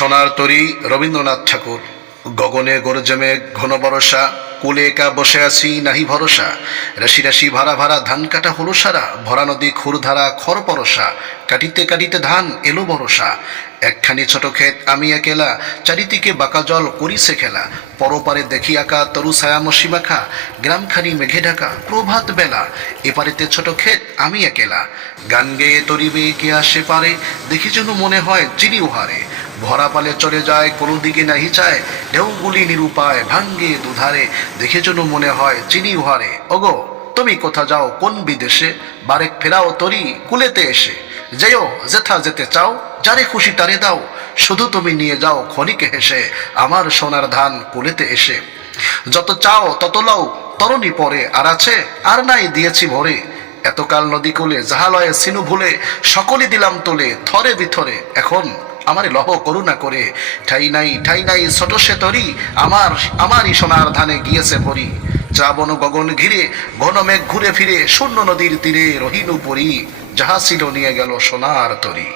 সোনার তরী রবীন্দ্রনাথ ঠাকুর। গগনে গরজে মেঘ ঘন বরষা, কুলে একা বসে আছি নাহি ভরসা। রাশি রাশি ভাড়া ভাড়া ধান কাটা হলো সারা, ভরা নদী খুরধারা খর পরশা। কাটিতে কাটিতে ধান এলো বরষা, একখানি ছোট ক্ষেত আমি একেলা, চারিদিকে বাঁকা জল করিছে খেলা। পরপারে দেখি আঁকা তরু ছায়া মসি মাখা, গ্রামখানি মেঘে ঢাকা প্রভাত বেলা। এপারেতে ছোট ক্ষেত আমি একেলা, গান গেয়ে তরিবে কে আসে পারে, দেখি যেন মনে হয় চিনি উহারে। ভরা পালে চলে যায় কোনো দিকে নাহি চায়, ঢেউগুলি নিরুপায় ভাঙ্গে দুধারে, দেখে যেন মনে হয় চিনি উহারে। ওগো তুমি কোথা যাও কোন বিদেশে, বারেক ফেরাও তরি কুলেতে এসে। যেও যেথা যেতে চাও, যারে খুশি তারে দাও, শুধু তুমি নিয়ে যাও ক্ষণিকে হেসে আমার সোনার ধান কুলেতে এসে। যত চাও তত লও তরণী পরে, আর আছে আর নাই দিয়েছি ভরে। এতকাল নদী কুলে জাহালয়ে সিনু ভুলে, সকলে দিলাম তোলে থরে বিথরে। এখন আমারে লহ করুণা করে, ঠাই নাই ছোট সে তরি, আমারই সোনার ধানে গিয়েছে ভরি। শ্রাবণ গগন ঘিরে ঘন মেঘ ঘুরে ফিরে, শূন্য নদীর তীরে রহিনু পরি, যাহা ছিল নিয়ে গেল সোনার তরি।